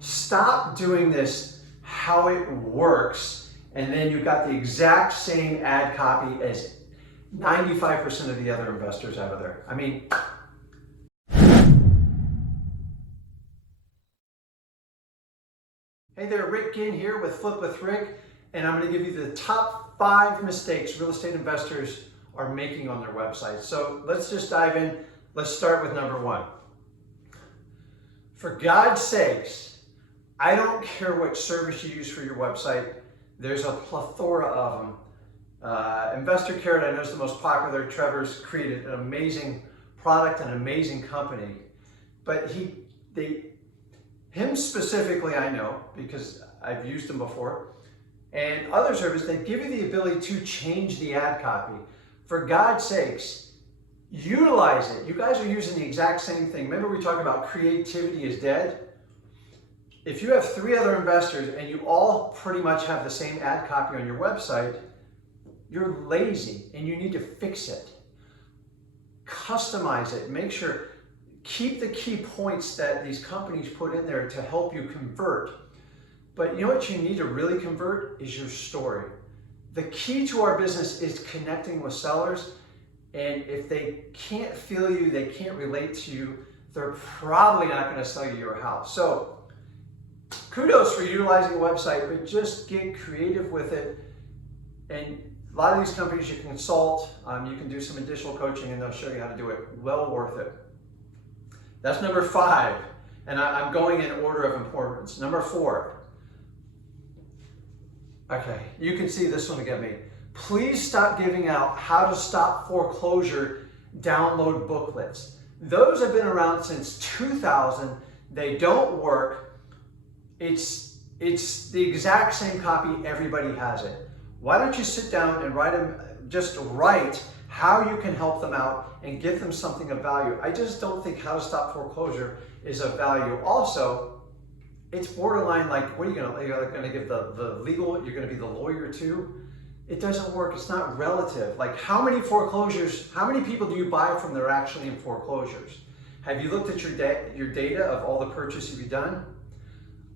Stop doing this how it works, and then you've got the exact same ad copy as 95% of the other investors out of there. I mean, hey there, Rick Ginn here with Flip with Rick, and I'm going to give you the top 5 mistakes real estate investors are making on their website. So let's just dive in. Let's start with number 1. For God's sakes, I don't care what service you use for your website. There's a plethora of them. Investor Carrot, I know, is the most popular. Trevor's created an amazing product, an amazing company. But him specifically, I know because I've used them before. And other services, they give you the ability to change the ad copy. For God's sakes, utilize it. You guys are using the exact same thing. Remember we talked about creativity is dead? If you have 3 other investors and you all pretty much have the same ad copy on your website, you're lazy and you need to fix it. Customize it. Make sure, keep the key points that these companies put in there to help you convert. But you know what you need to really convert is your story. The key to our business is connecting with sellers, and if they can't feel you, they can't relate to you, they're probably not going to sell you your house. So kudos for utilizing a website, but just get creative with it. And a lot of these companies you can consult, you can do some additional coaching, and they'll show you how to do it. Well worth it. That's number 5, and I'm going in order of importance. Number 4. Okay, you can see this one to get me. Please stop giving out how to stop foreclosure download booklets. Those have been around since 2000. They don't work. It's the exact same copy. Everybody has it. Why don't you sit down and write how you can help them out and give them something of value. I just don't think how to stop foreclosure is of value. Also, it's borderline like, what are you going to give the legal, you're going to be the lawyer too? It doesn't work. It's not relative. Like, how many foreclosures, how many people do you buy from that are actually in foreclosures? Have you looked at your data of all the purchases you've done?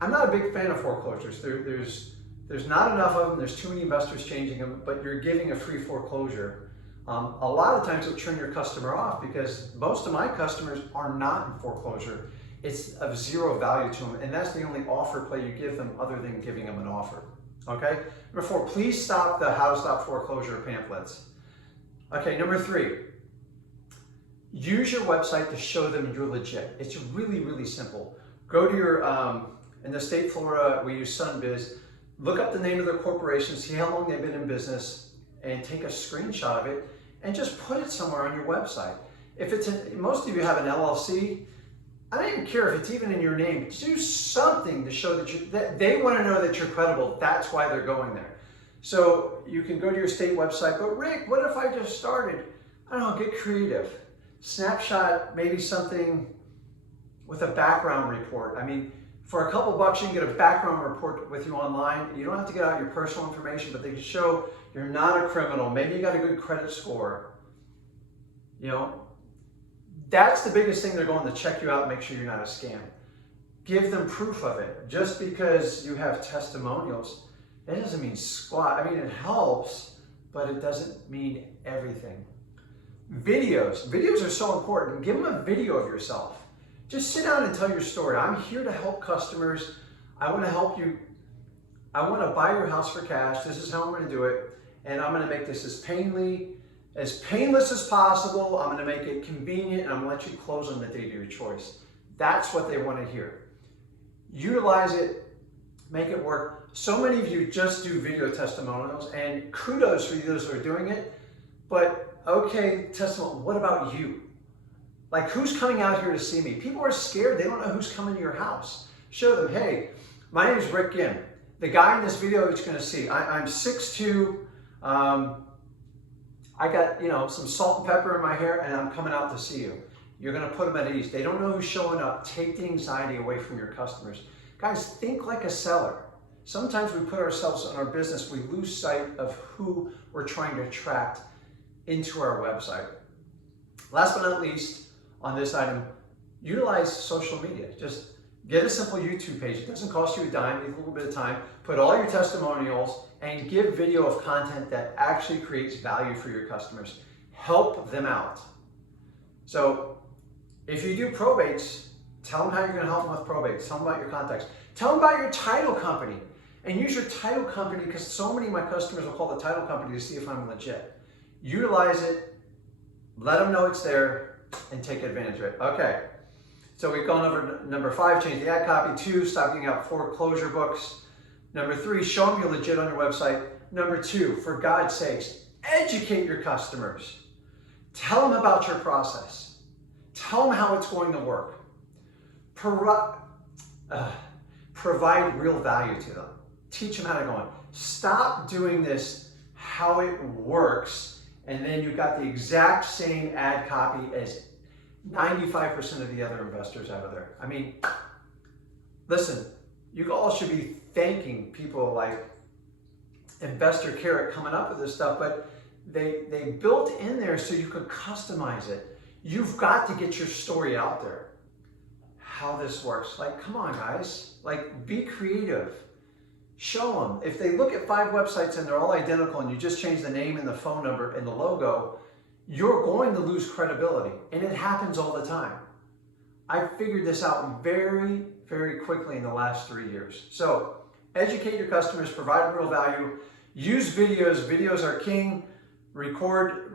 I'm not a big fan of foreclosures. There's not enough of them. There's too many investors changing them, but you're giving a free foreclosure. A lot of times it'll turn your customer off because most of my customers are not in foreclosure. It's of zero value to them, and that's the only offer play you give them other than giving them an offer. Okay? Number 4, please stop the how to stop foreclosure pamphlets. Okay, number 3, use your website to show them you're legit. It's really, really simple. Go to your, in the state of Florida, we use Sunbiz. Look up the name of their corporation, see how long they've been in business, and take a screenshot of it, and just put it somewhere on your website. If it's most of you have an LLC, I don't even care if it's even in your name. Do something to show that they want to know that you're credible. That's why they're going there. So you can go to your state website, but Rick, what if I just started? I don't know, get creative. Snapshot maybe something with a background report. I mean, for a couple bucks, you can get a background report with you online. You don't have to get out your personal information, but they can show you're not a criminal. Maybe you got a good credit score. You know, that's the biggest thing. They're going to check you out and make sure you're not a scam. Give them proof of it. Just because you have testimonials, that doesn't mean squat. I mean, it helps, but it doesn't mean everything. Videos are so important. Give them a video of yourself. Just sit down and tell your story. I'm here to help customers. I want to help you. I want to buy your house for cash. This is how I'm going to do it. And I'm going to make this as painless as possible. I'm going to make it convenient, and I'm going to let you close on the date of your choice. That's what they want to hear. Utilize it. Make it work. So many of you just do video testimonials, and kudos for those who are doing it. But okay, testimonial, what about you? Like, who's coming out here to see me? People are scared. They don't know who's coming to your house. Show them, hey, my name is Rick Ginn. The guy in this video is going to see, I'm 6'2". I got, some salt and pepper in my hair, and I'm coming out to see you. You're going to put them at ease. They don't know who's showing up. Take the anxiety away from your customers. Guys, think like a seller. Sometimes we put ourselves in our business, we lose sight of who we're trying to attract into our website. Last but not least, on this item, utilize social media. Just Get a simple YouTube page. It doesn't cost you a dime, need a little bit of time. Put all your testimonials and give video of content that actually creates value for your customers. Help them out. So if you do probates, tell them how you're going to help them with probates. Tell them about your contacts. Tell them about your title company. And use your title company, because so many of my customers will call the title company to see if I'm legit. Utilize it, let them know it's there, and take advantage of it. Okay, so we've gone over number 5, change the ad copy. 2, stop giving out foreclosure books. Number 3, show them you're legit on your website. Number 2, for God's sakes, educate your customers. Tell them about your process. Tell them how it's going to work. Provide real value to them. Teach them how to go on. Stop doing this how it works, and then you've got the exact same ad copy as 95% of the other investors out of there. I mean, listen, you all should be thanking people like Investor Carrot coming up with this stuff, but they built in there so you could customize it. You've got to get your story out there. How this works. Like, come on, guys. Like, be creative. Show them. If they look at 5 websites and they're all identical and you just change the name and the phone number and the logo, you're going to lose credibility. And it happens all the time. I figured this out very, very quickly in the last 3 years. So educate your customers, provide real value, use videos. Videos are king. Record,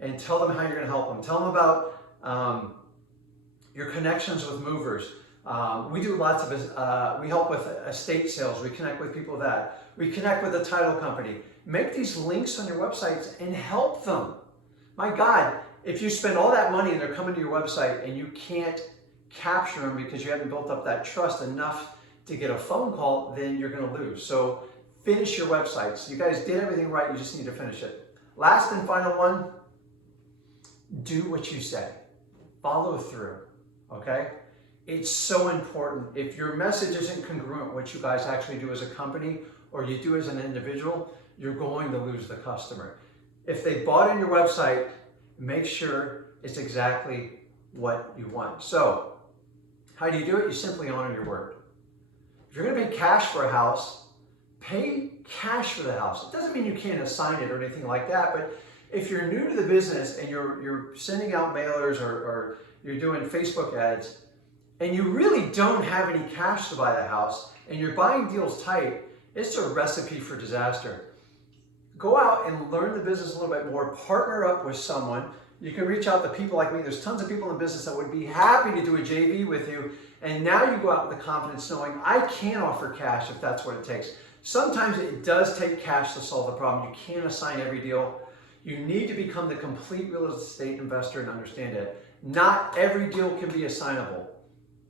and tell them how you're going to help them. Tell them about your connections with movers. We do lots of, we help with estate sales. We connect with people that. We connect with a title company. Make these links on your websites and help them. My God, if you spend all that money and they're coming to your website and you can't capture them because you haven't built up that trust enough to get a phone call, then you're going to lose. So finish your websites. You guys did everything right. You just need to finish it. Last and final one, do what you say. Follow through. Okay? It's so important. If your message isn't congruent with what you guys actually do as a company or you do as an individual, you're going to lose the customer. If they bought in your website, make sure it's exactly what you want. So, how do you do it? You simply honor your word. If you're going to pay cash for a house, pay cash for the house. It doesn't mean you can't assign it or anything like that, but if you're new to the business and you're sending out mailers or you're doing Facebook ads, and you really don't have any cash to buy the house, and you're buying deals tight, it's a recipe for disaster. Go out and learn the business a little bit more, partner up with someone. You can reach out to people like me. There's tons of people in the business that would be happy to do a JV with you, and now you go out with the confidence knowing I can offer cash if that's what it takes. Sometimes it does take cash to solve the problem. You can't assign every deal. You need to become the complete real estate investor and understand it. Not every deal can be assignable.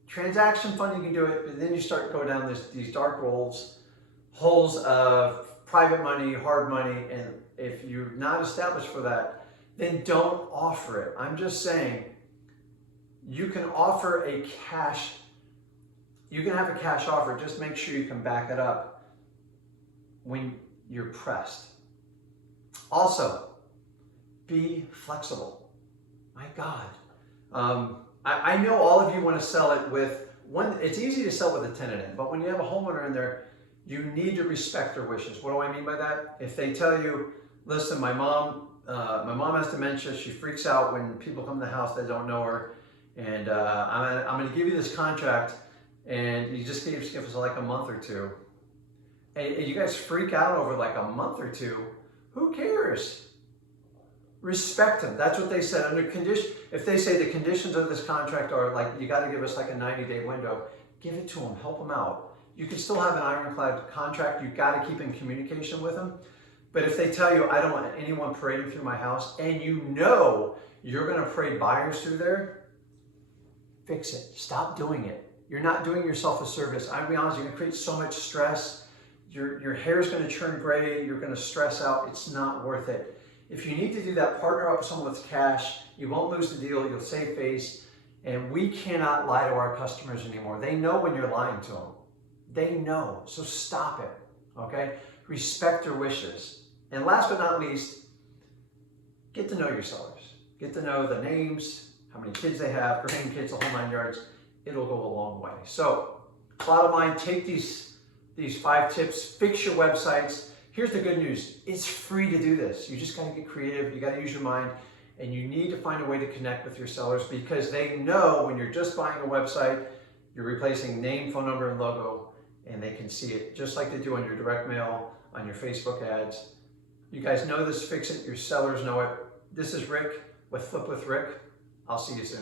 Transaction funding, you can do it, but then you start going down these dark holes of private money, hard money, and if you're not established for that, then don't offer it. I'm just saying, you can offer a cash, you can have a cash offer, just make sure you can back it up when you're pressed. Also, be flexible. My God. I know all of you want to sell it with one. It's easy to sell with a tenant in, but when you have a homeowner in there, you need to respect their wishes. What do I mean by that? If they tell you, listen, my mom has dementia. She freaks out when people come to the house that don't know her, and I'm going to give you this contract, and you just give us like a month or two, and you guys freak out over like a month or two. Who cares? Respect them. That's what they said. Under condition, if they say the conditions of this contract are like, you got to give us like a 90-day window, give it to them, help them out. You can still have an ironclad contract. You got to keep in communication with them. But if they tell you, I don't want anyone parading through my house, and you know you're going to parade buyers through there, fix it. Stop doing it. You're not doing yourself a service. I'll be honest, you're going to create so much stress. Your hair's going to turn gray. You're going to stress out. It's not worth it. If you need to do that, partner up with someone with cash. You won't lose the deal. You'll save face. And we cannot lie to our customers anymore. They know when you're lying to them. They know. So stop it. Okay? Respect their wishes. And last but not least, get to know your sellers. Get to know the names, how many kids they have, grandkids, the whole 9 yards. it'll go a long way. So bottom line, take these 5 tips, fix your websites. Here's the good news. It's free to do this. You just got to get creative. You got to use your mind, and you need to find a way to connect with your sellers, because they know when you're just buying a website, you're replacing name, phone number, and logo, and they can see it just like they do on your direct mail, on your Facebook ads. You guys know this, fix it. Your sellers know it. This is Rick with Flip with Rick. I'll see you soon.